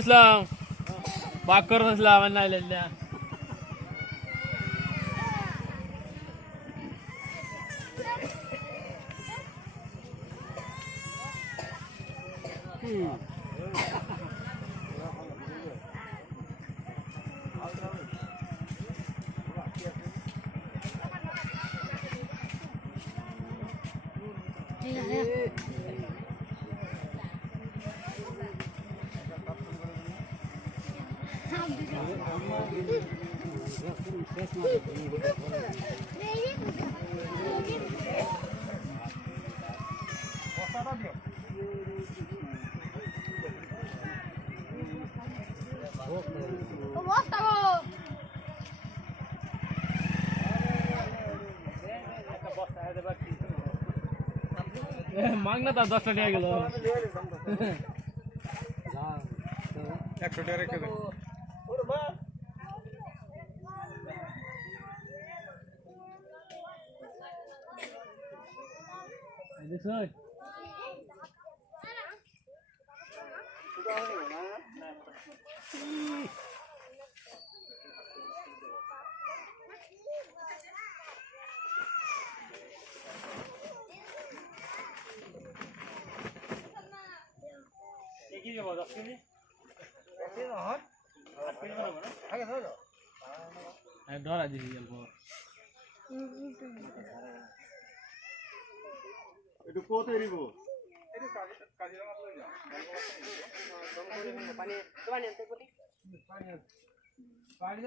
ইসলাম পাক করে ইসলাম নাইলেন না মাগনা তো 10 টাকা গেল 100 টাকা রেখে দে দেখো কি যাব 10 কেজি এতে না হয় 8 কেজি বরাবর না আগে ধরো এই ডরা দিবি অল্প একটু কত এরিব একটু কাজিরাঙা চলে যা পানি পানি আনতে বলি পানি পানি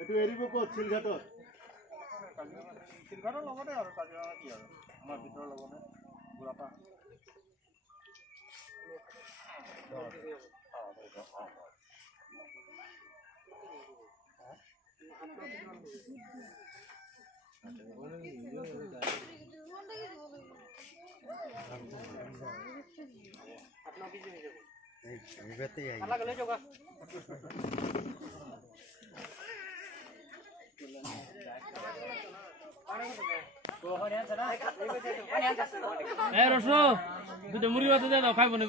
একটু এরিব কত সিলঘাট সিলঘাট লগতে আর কাজিরাঙা কি আর আমার ভিতর লগনে বুড়াপা রসুন দুটো মুড়ি ভাত দিয়ে দাও খাইব না